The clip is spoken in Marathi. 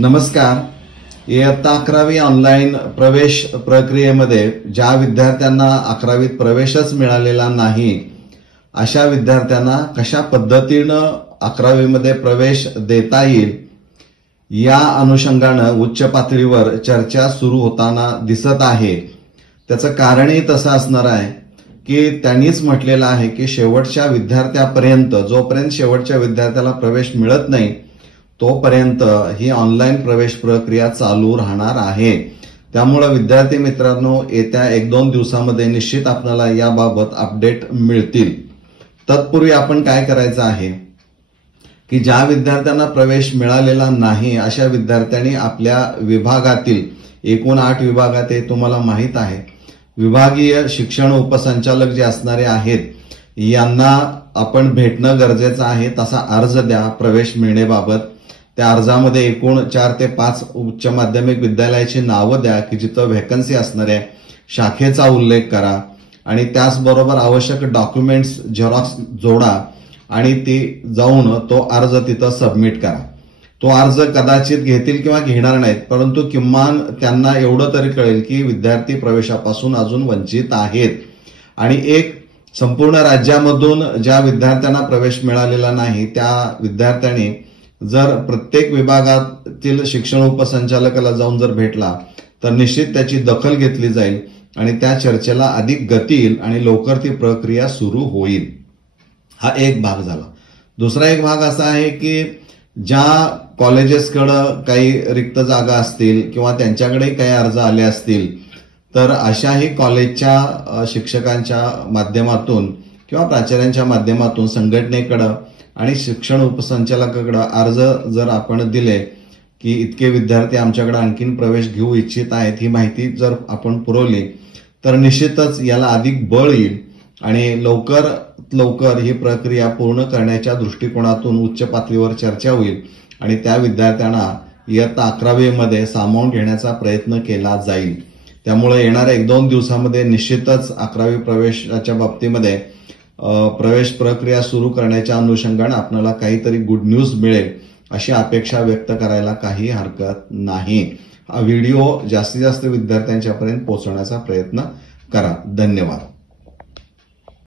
नमस्कार. इयत्ता 11वी ऑनलाईन प्रवेश प्रक्रियेमध्ये ज्या विद्यार्थ्यांना 11वीत प्रवेशच मिळालेला नाही अशा विद्यार्थ्यांना कशा पद्धतीनं 11वीमध्ये प्रवेश देता येईल या अनुषंगानं उच्च पातळीवर चर्चा सुरू होताना दिसत आहे. त्याचं कारणही तसं असणार आहे की त्यांनीच म्हटलेलं आहे की शेवटच्या विद्यार्थ्यापर्यंत जोपर्यंत शेवटच्या विद्यार्थ्याला प्रवेश मिळत नाही तोपर्यंत ही ऑनलाईन प्रवेश प्रक्रिया चालू राहणार आहे. त्यामुळे विद्यार्थी मित्रांनो येत्या 1-2 दिवसांमध्ये निश्चित आपल्याला याबाबत अपडेट मिळतील. तत्पूर्वी आपण काय करायचं आहे की ज्या विद्यार्थ्यांना प्रवेश मिळालेला नाही अशा विद्यार्थ्यांनी आपल्या विभागातील एकूण 8 विभागात हे तुम्हाला माहित आहे विभागीय शिक्षण उपसंचालक जे असणारे आहेत यांना आपण भेटणं गरजेचं आहे. तसा अर्ज द्या प्रवेश मिळण्याबाबत. त्या अर्जामध्ये एकूण 4 ते 5 उच्च माध्यमिक विद्यालयाची नावं द्या की जिथं व्हॅकन्सी असणार आहे, शाखेचा उल्लेख करा आणि त्याचबरोबर आवश्यक डॉक्युमेंट्स झेरॉक्स जोडा आणि ती जाऊन तो अर्ज तिथं सबमिट करा. तो अर्ज कदाचित घेतील किंवा घेणार नाहीत, परंतु किमान त्यांना एवढं तरी कळेल की विद्यार्थी प्रवेशापासून अजून वंचित आहेत. आणि एक संपूर्ण राज्यामधून ज्या विद्यार्थ्यांना प्रवेश मिळालेला नाही त्या विद्यार्थ्यांनी जर प्रत्येक विभागातील शिक्षण उपसंचालकाला जाऊन जर भेटला तर निश्चित त्याची दखल घेतली जाईल आणि त्या चर्चेला अधिक गती येईल आणि लवकर ती प्रक्रिया सुरू होईल. हा एक भाग झाला. दुसरा एक भाग असा आहे की ज्या कॉलेजेसकडे काही रिक्त जागा असतील किंवा त्यांच्याकडे काही अर्ज आले असतील तर अशाही कॉलेजच्या शिक्षकांच्या माध्यमातून किंवा प्राचार्यांच्या माध्यमातून संघटनेकडे आणि शिक्षण उपसंचालकाकडे अर्ज जर आपण दिले की इतके विद्यार्थी आमच्याकडे आणखीन प्रवेश घेऊ इच्छित आहेत ही माहिती जर आपण पुरवली तर निश्चितच याला अधिक बळ येईल आणि लवकर ही प्रक्रिया पूर्ण करण्याच्या दृष्टिकोनातून उच्च पातळीवर चर्चा होईल आणि त्या विद्यार्थ्यांना इयत्ता 11वीमध्ये सामावून घेण्याचा प्रयत्न केला जाईल. त्यामुळे येणाऱ्या 1-2 दिवसांमध्ये निश्चितच 11वी प्रवेशाच्या बाबतीमध्ये प्रवेश प्रक्रिया सुरू करण्याच्या अनुषंगाने आपल्याला काहीतरी गुड न्यूज मिळेल अशी अपेक्षा व्यक्त करायला काही हरकत नाही. हा व्हिडिओ जास्तीत जास्त विद्यार्थ्यांच्यापर्यंत पोहोचवण्याचा प्रयत्न करा. धन्यवाद.